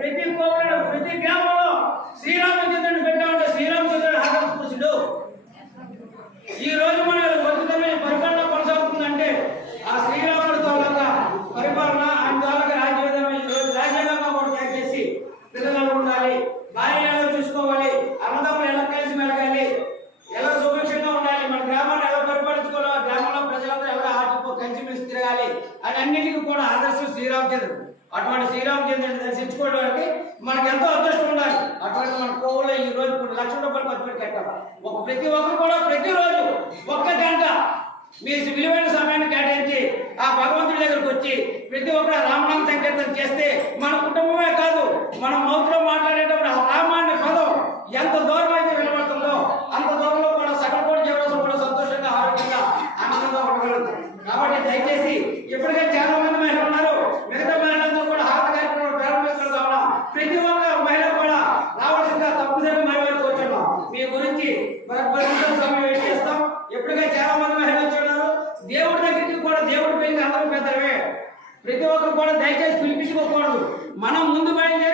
ప్రతి కోవలో ప్రతి గ్రామంలో శ్రీరామచంద్రుని పెట్టామంటే శ్రీరామచంద్రుడు ఆకలి పురుషుడు ఈ రోజు చేయాలి అని అన్నిటికీ కూడా ఆదర్శం శ్రీరామచంద్రుడు. అటువంటి శ్రీరామచంద్రుడిని అంటే మనకు ఎంతో అదృష్టం ఉండాలి. అటువంటి మన కోవులో ఈ రోజు కొన్ని లక్షల రూపాయలు ఖర్చు కట్టాం. ఒక ప్రతి ఒక్కరు కూడా ప్రతిరోజు ఒక్క గంట మీ విలువైన సమయాన్ని కేటాయించి ఆ భగవంతుడి దగ్గరకు వచ్చి ప్రతి ఒక్కరు రామనామ సంకీర్తన చేస్తే మన కుటుంబమే కాదు మన మౌతులో మాట్లాడేటప్పుడు ఆ రామాన్ని పదం ఎంత దూరం అయితే వినబడుతుందో అంత దూరంలో కూడా సకల కూడా జీవరాశులు కూడా సంతోషంగా ఆరోగ్యంగా ఆనందంగా ఉండగలుగుతారు. కాబట్టి దయచేసి ఇప్పటికే చాలా మంది మహిళలు ఉన్నారు. మిగతా మహిళలందరూ కూడా హారత కార్యక్రమం ప్రారంభించడం ద్వారా ప్రతి ఒక్క మహిళ కూడా రావాల్సిందిగా తప్పనిసరిగా మహిళలు కూర్చున్నాం. మీ గురించి మరి సమయం వెయిట్ చేస్తాం? ఎప్పటికే చాలా మంది మహిళలు వచ్చున్నారు దేవుడి దగ్గరికి కూడా దేవుడి పెళ్ళి అందరూ పెద్దవే ప్రతి ఒక్కరు కూడా దయచేసి పిలిపించుకోకూడదు. మనం ముందు బయలుదేరి